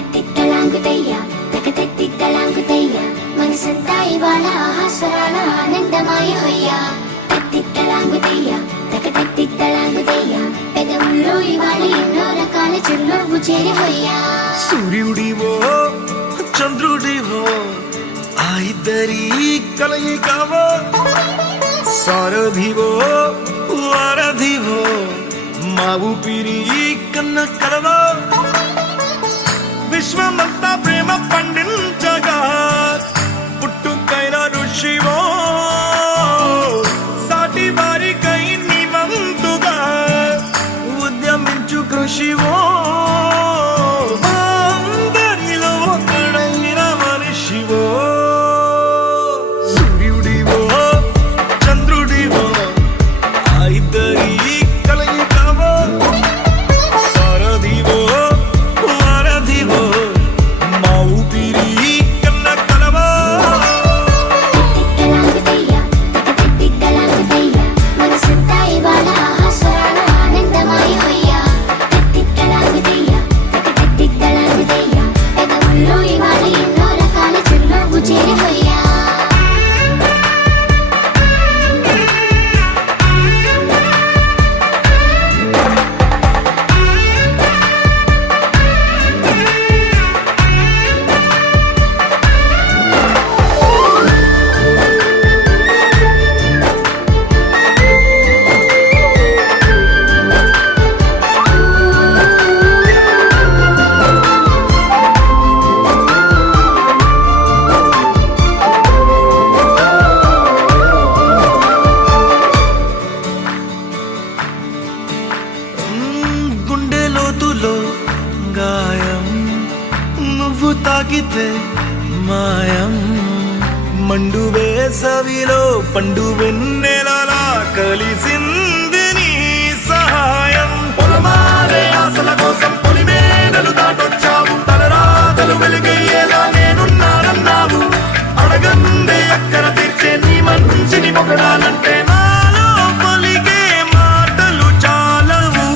తకతెత్తలాంగుతయ్య తకతెత్తిత్తలాంగుతయ్య మనసంతా ఇవాళ ఆహాస్వరాల ఆనందమాయ హొయ్య తత్తిత్తలాంగుతయ్య తకతెత్తిత్తలాంగుతయ్య పెదవుల్లో ఇవాళ ఎన్నో రకాల చిరునవ్వు చేరి హొయ్య సూర్యుడివో చంద్రుడివో ఆ ఇద్దరి కలయికవో సారథివో వారధివో మా ఊపిరి కన్న కలవో విశ్వమంతా ప్రేమ పండించగా పుట్టుకైన ఋషివో సాటి వారికై నివంతుగా ఉద్యమించు కృషివో అందరిలో ఒకడైన మనిషివో సూర్యుడివో చంద్రుడివో ఆ ఇద్దరి కలయికవో సారథివో వారధివో మా ఊపిరి కన్న కలవో తకతెత్తలాంగుతయ్య తకతెత్తిత్తలాంగుతయ్య మనసంతా ఇవాళ ఆహాస్వరాల ఆనందమాయ హొయ్య తత్తిత్తలాంగుతయ్య తకతెత్తిత్తలాంగుతయ్య పెదవుల్లో ఇవాళ ఎన్నో రకాల చిరునవ్వు చేరి హొయ్య గుండె లోతులో గాయం నువ్వు తాకితే మాయం మండు వేసవిలో పండు వెన్నెలలా కలిసింది నీ సహాయం పొలమారే ఆశల కోసం పొలిమేనలు దాటొచ్చావు తలరాతలు వెలుగయ్యేలా నేనున్నానన్నావు అడగందే అక్కర తీర్చే నీ మంచిని పొగడాలంటే నాలో పలికే మాటలు చాలవు